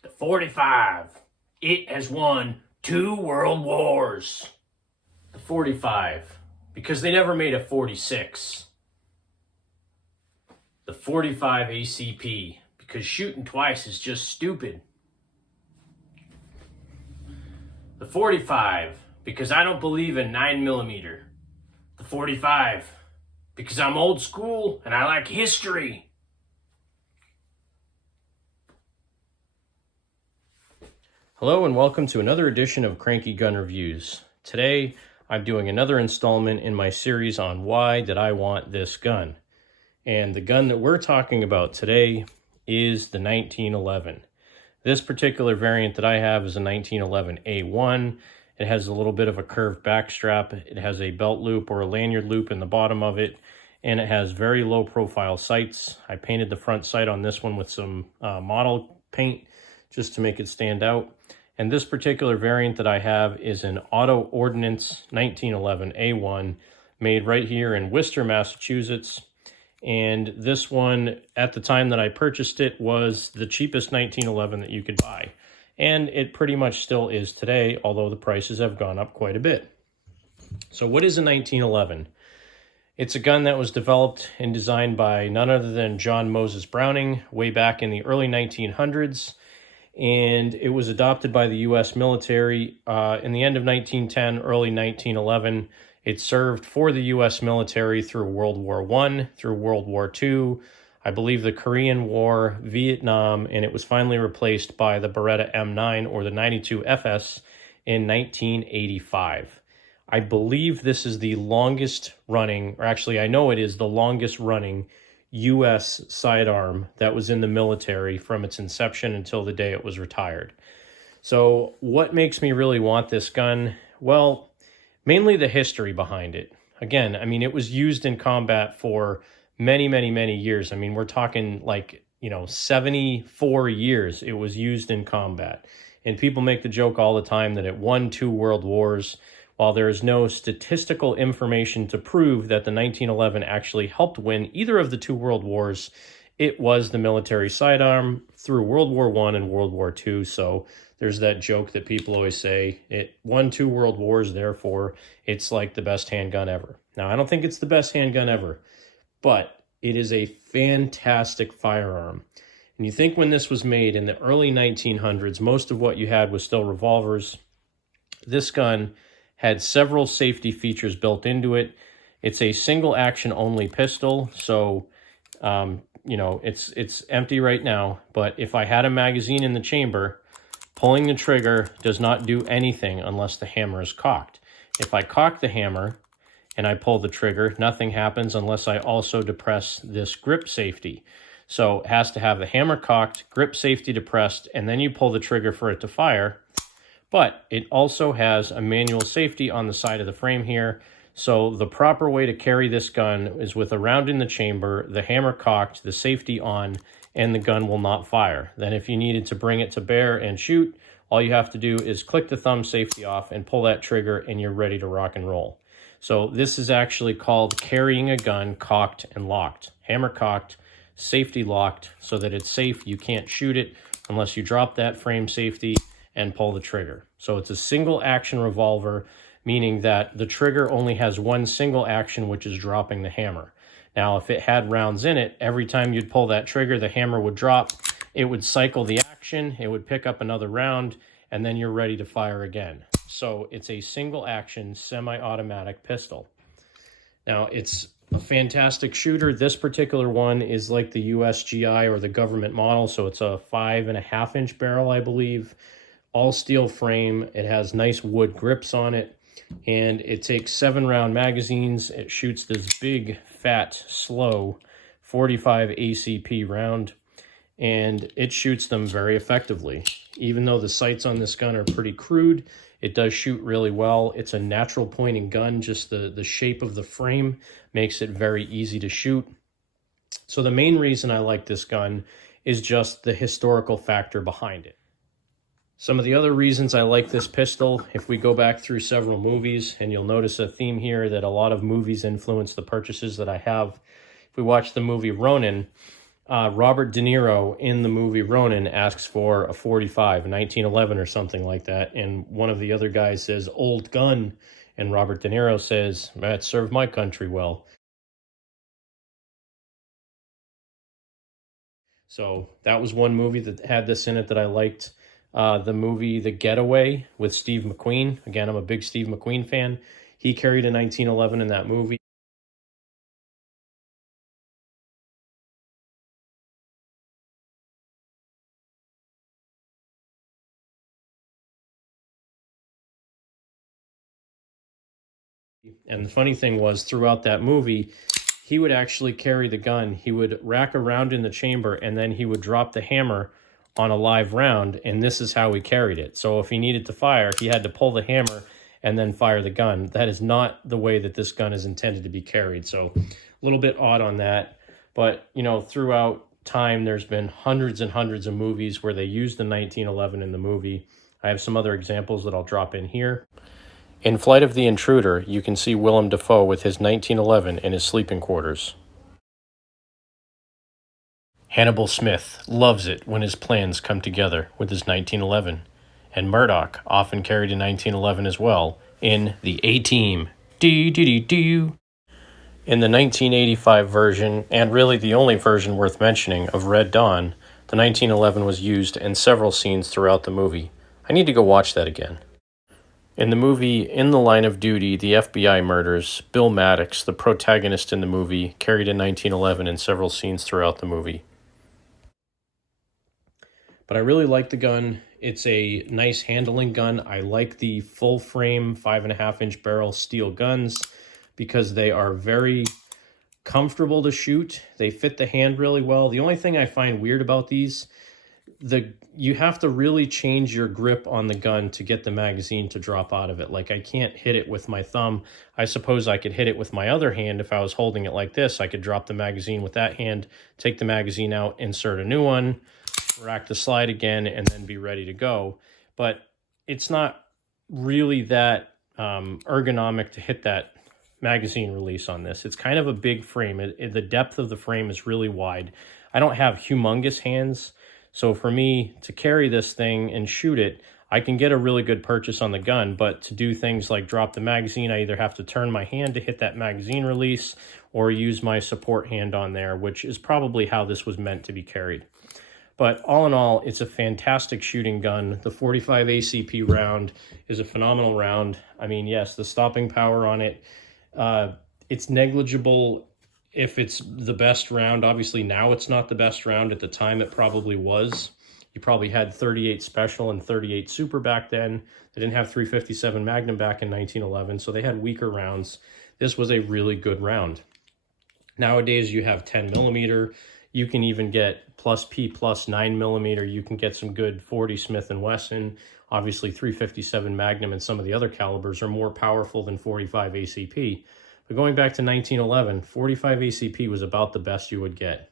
The 45. It has won 2 world wars. The 45, because they never made a 46. The 45 ACP, because shooting twice is just stupid. The 45, because I don't believe in 9mm. The 45, because I'm old school and I like history. Hello and welcome to another edition of Cranky Gun Reviews. Today, I'm doing another installment in my series on why did I want this gun. And the gun that we're talking about today is the 1911. This particular variant that I have is a 1911 A1. It has a little bit of a curved back strap. It has a belt loop or a lanyard loop in the bottom of it, and it has very low profile sights. I painted the front sight on this one with some model paint just to make it stand out. And this particular variant that I have is an Auto Ordnance 1911 A1 made right here in Worcester, Massachusetts. And this one, at the time that I purchased it, was the cheapest 1911 that you could buy. And it pretty much still is today, although the prices have gone up quite a bit. So what is a 1911? It's a gun that was developed and designed by none other than John Moses Browning way back in the early 1900s. And it was adopted by the U.S. military in the end of 1910, early 1911. It served for the U.S. military through World War I, through World War II, I believe the Korean War, Vietnam, and it was finally replaced by the Beretta M9 or the 92 FS in 1985. I believe this is the longest running, or actually I know it is the longest running U.S. sidearm that was in the military from its inception until the day it was retired. So what makes me really want this gun? Well, mainly the history behind it. Again, I mean, it was used in combat for many, many, many years. I mean, we're talking like, 74 years it was used in combat. And people make the joke all the time that it won 2 world wars. While there is no statistical information to prove that the 1911 actually helped win either of the 2 world wars, it was the military sidearm through World War I and World War II. So there's that joke that people always say, it won 2 world wars, therefore it's like the best handgun ever. Now, I don't think it's the best handgun ever, but it is a fantastic firearm. And you think when this was made in the early 1900s, most of what you had was still revolvers. This gun had several safety features built into it. It's a single action only pistol, so it's empty right now, but if I had a magazine in the chamber, pulling the trigger does not do anything unless the hammer is cocked. If I cock the hammer and I pull the trigger, nothing happens unless I also depress this grip safety. So it has to have the hammer cocked, grip safety depressed, and then you pull the trigger for it to fire. But it also has a manual safety on the side of the frame here. So the proper way to carry this gun is with a round in the chamber, the hammer cocked, the safety on, and the gun will not fire. Then if you needed to bring it to bear and shoot, all you have to do is click the thumb safety off and pull that trigger and you're ready to rock and roll. So this is actually called carrying a gun cocked and locked. Hammer cocked, safety locked, so that it's safe. You can't shoot it unless you drop that frame safety and pull the trigger. So it's a single action revolver, meaning that the trigger only has one single action, which is dropping the hammer. Now, if it had rounds in it, every time you'd pull that trigger, the hammer would drop, it would cycle the action, it would pick up another round, and then you're ready to fire again. So it's a single action semi-automatic pistol. Now, it's a fantastic shooter. This particular one is like the USGI or the government model, so it's a 5.5-inch barrel, I believe. All steel frame. It has nice wood grips on it, and it takes 7-round magazines. It shoots this big, fat, slow 45 ACP round, and it shoots them very effectively. Even though the sights on this gun are pretty crude, it does shoot really well. It's a natural pointing gun. Just the shape of the frame makes it very easy to shoot. So the main reason I like this gun is just the historical factor behind it. Some of the other reasons I like this pistol, if we go back through several movies, and you'll notice a theme here that a lot of movies influence the purchases that I have. If we watch the movie Ronin, Robert De Niro in the movie Ronin asks for a 45, 1911 or something like that. And one of the other guys says, old gun. And Robert De Niro says, that served my country well. So that was one movie that had this in it that I liked. The movie The Getaway with Steve McQueen. Again, I'm a big Steve McQueen fan. He carried a 1911 in that movie. And the funny thing was, throughout that movie, he would actually carry the gun. He would rack around in the chamber, and then he would drop the hammer on a live round, and this is how he carried it. So if he needed to fire, he had to pull the hammer and then fire the gun. That is not the way that this gun is intended to be carried. So a little bit odd on that. But, you know, throughout time, there's been hundreds and hundreds of movies where they use the 1911 in the movie. I have some other examples that I'll drop in here. In Flight of the Intruder, you can see Willem Dafoe with his 1911 in his sleeping quarters. Hannibal Smith loves it when his plans come together with his 1911, and Murdoch often carried a 1911 as well in The A-Team. Do. In the 1985 version, and really the only version worth mentioning, of Red Dawn, the 1911 was used in several scenes throughout the movie. I need to go watch that again. In the movie In the Line of Duty, the FBI murders, Bill Maddox, the protagonist in the movie, carried a 1911 in several scenes throughout the movie. But I really like the gun. It's a nice handling gun. I like the full frame 5.5-inch barrel steel guns because they are very comfortable to shoot. They fit the hand really well. The only thing I find weird about these, you have to really change your grip on the gun to get the magazine to drop out of it. Like, I can't hit it with my thumb. I suppose I could hit it with my other hand. If I was holding it like this, I could drop the magazine with that hand, take the magazine out, insert a new one, rack the slide again, and then be ready to go. But it's not really that ergonomic to hit that magazine release on this. It's kind of a big frame. The depth of the frame is really wide. I don't have humongous hands, so for me to carry this thing and shoot it, I can get a really good purchase on the gun, but to do things like drop the magazine, I either have to turn my hand to hit that magazine release or use my support hand on there, which is probably how this was meant to be carried. But all in all, it's a fantastic shooting gun. The 45 ACP round is a phenomenal round. I mean, yes, the stopping power on it, it's negligible if it's the best round. Obviously, now it's not the best round. At the time, it probably was. You probably had 38 Special and 38 Super back then. They didn't have 357 Magnum back in 1911, so they had weaker rounds. This was a really good round. Nowadays, you have 10 millimeter. You can even get plus P plus 9 millimeter. You can get some good 40 Smith & Wesson. Obviously, 357 Magnum and some of the other calibers are more powerful than 45 ACP. But going back to 1911, 45 ACP was about the best you would get.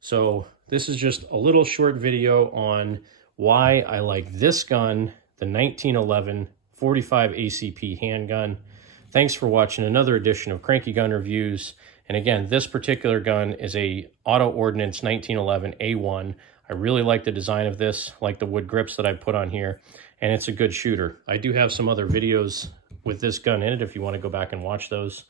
So this is just a little short video on why I like this gun, the 1911 45 ACP handgun. Thanks for watching another edition of Cranky Gun Reviews. And again, this particular gun is a Auto Ordnance 1911 A1. I really like the design of this, like the wood grips that I put on here, and it's a good shooter. I do have some other videos with this gun in it if you want to go back and watch those.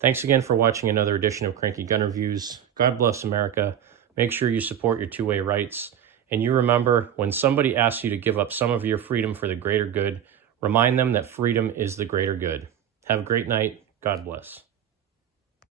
Thanks again for watching another edition of Cranky Gun Reviews. God bless America. Make sure you support your two-way rights. And you remember, when somebody asks you to give up some of your freedom for the greater good, remind them that freedom is the greater good. Have a great night. God bless.